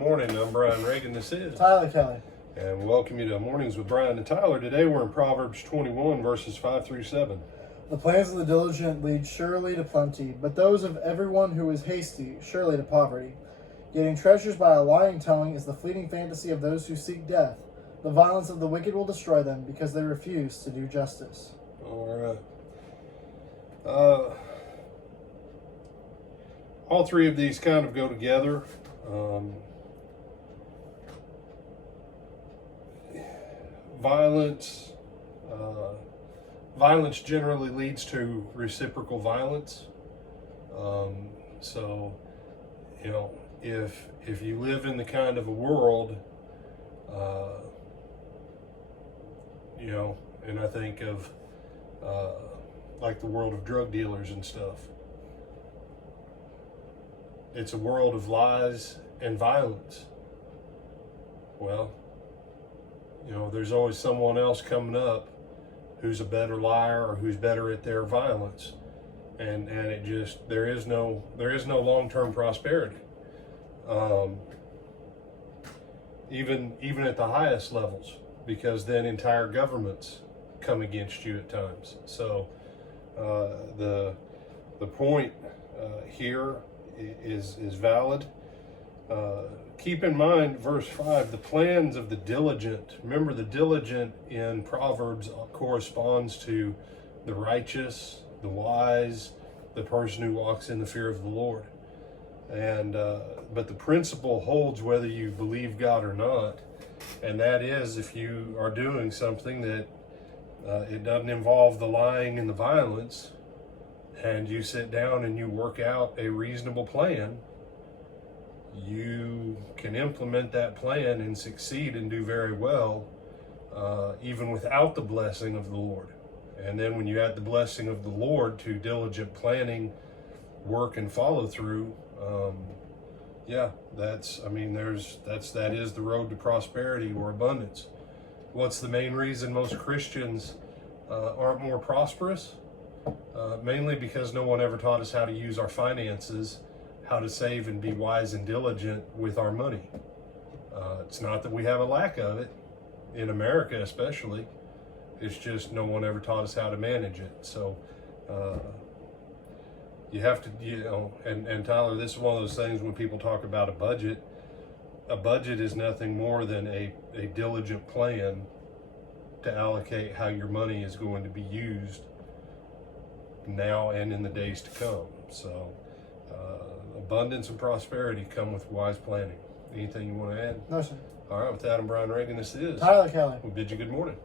morning. I'm Brian Reagan. This is Tyler Kelly. And we welcome you to Mornings with Brian and Tyler. Today we're in Proverbs 21, verses 5 through 7. The plans of the diligent lead surely to plenty, but those of everyone who is hasty surely to poverty. Getting treasures by a lying tongue is the fleeting fantasy of those who seek death. The violence of the wicked will destroy them because they refuse to do justice. All right. All three of these kind of go together. Violence generally leads to reciprocal violence. So, you know, if you live in the kind of a world, you know, and I think of like the world of drug dealers and stuff. It's a world of lies and violence. Well, you know, there's always someone else coming up who's a better liar or who's better at their violence. And it just, there is no long-term prosperity. Even at the highest levels, because then entire governments come against you at times. So the point here is valid. Keep in mind verse 5, the plans of the diligent. Remember, the diligent in Proverbs corresponds to the righteous, the wise, the person who walks in the fear of the Lord. And but the principle holds whether you believe God or not, and that is, if you are doing something that it doesn't involve the lying and the violence, and you sit down and you work out a reasonable plan, you can implement that plan and succeed and do very well, even without the blessing of the Lord. And then when you add the blessing of the Lord to diligent planning, work, and follow through, yeah, that is the road to prosperity or abundance. What's the main reason most Christians aren't more prosperous? Mainly because no one ever taught us how to use our finances, how to save and be wise and diligent with our money. It's not that we have a lack of it, in America especially. It's just no one ever taught us how to manage it. So you have to, you know, and Tyler, this is one of those things when people talk about a budget is nothing more than a diligent plan to allocate how your money is going to be used now and in the days to come. So abundance and prosperity come with wise planning. Anything you want to add? No, sir. All right, with that, I'm Brian Reagan. This is Tyler Kelly. We bid you good morning.